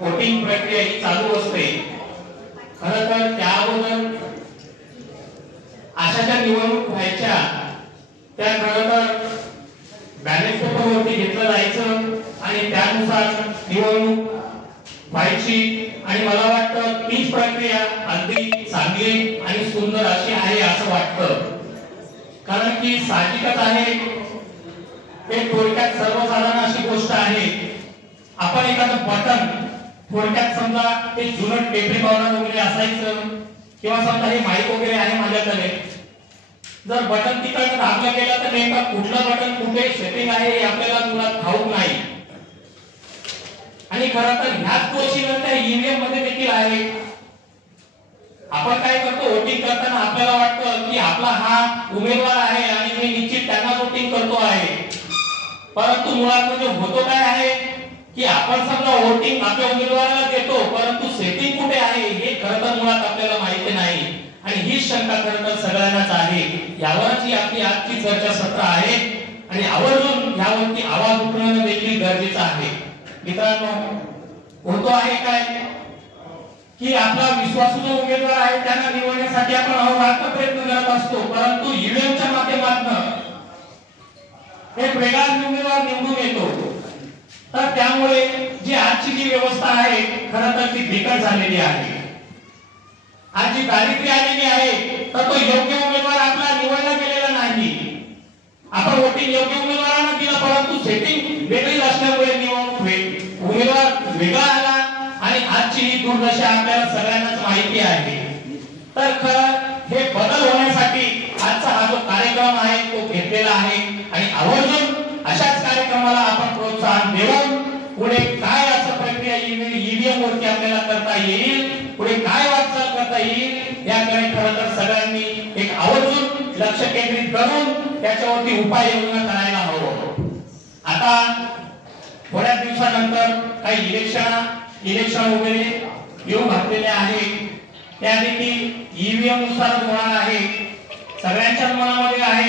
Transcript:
Voting प्रक्रिया ही चालू असते। खरं तर त्या अगोदर अशा ज्या निवडणूक व्हायच्या त्या खरं तर बॅलेट पेपरवरती घेतलं जायचं आणि त्यानुसार निवडणूक व्हायची आणि मला वाटतं तीच प्रक्रिया अगदी चांगली आणि सुंदर अशी आहे असं वाटतं। कारण की साहजिकच आहे, हे थोडक्यात सर्वसाधारण अशी गोष्ट आहे। आपण एखादं बटन थोडक्यात समजा ते जुनं टेप रेकॉर्डर वगैरे असायचं किंवा समजा हे माईक वगैरे आहे माझ्याकडे, जर बटन तिकडे दाबलं गेलं तर नेमकं कुठलं बटन कुठे सेटिंग आहे हे आपल्याला तुला ठाऊक नाही। आणि खरं तर ह्याच गोष्टी त्या ईव्हीएम मध्ये देखील आहे। आपण काय करतो, वोटिंग करताना आपल्याला वाटतं की आपला हा उमेदवार आहे आणि मी निश्चित त्यांना वोटिंग करतो आहे, परंतु मुळात म्हणजे होतो काय आहे की आपण समजा वोटिंग आपल्या उमेदवाराला देतो, परंतु सेटिंग कुठे आहे हे खरं तर मुळात आपल्याला माहिती नाही। आणि ही शंका खरं तर सगळ्यांनाच आहे। यावरच ही आपली आजची चर्चासत्र आहे आणि आवर्जून यावरती आवाज उठवणं देखील गरजेचं आहे। मित्रांनो, होतो आहे काय की आपला विश्वासू जो उमेदवार आहे त्यांना निवडण्यासाठी आपण अहोरात्र प्रयत्न करत असतो, परंतु ईव्हीएमच्या माध्यमातून एक वेगळा उमेदवार निवडून येतो। तर त्यामुळे जी आजची जी व्यवस्था आहे खरं तर ती बिकट झालेली आहे। आज जी दारिद्र्य आलेली आहे तर तो योग्य उमेदवार आपला निवडला गेलेला नाही। आपण वोटिंग योग्य उमेदवारांना दिलं, परंतु सेटिंग वेगळी असल्यामुळे निवडणूक उमेदवार वेगळा आला आणि आजची ही दुर्दशा आपल्याला सगळ्यांनाच माहिती आहे। तर खरं हे बदल होण्यासाठी आजचा हा जो कार्यक्रम आहे तो घेतलेला आहे आणि आवर्जून अशाच कार्यक्रमाला आपण प्रोत्साहन देऊन पुढे काय असं प्रक्रिया ईव्हीएम वरती आपल्याला करता येईल, पुढे काय वाटचाल करता येईल याकडे खरं तर सगळ्यांनी एक आवर्जून लक्ष केंद्रित करून त्याच्यावरती उपाययोजना करायला हवं। आता थोड्या दिवसानंतर काही इलेक्शन वगैरे येऊ घातलेले आहे, त्या देखील ईव्हीएम नुसार होणार आहे। सगळ्यांच्याच मनामध्ये आहे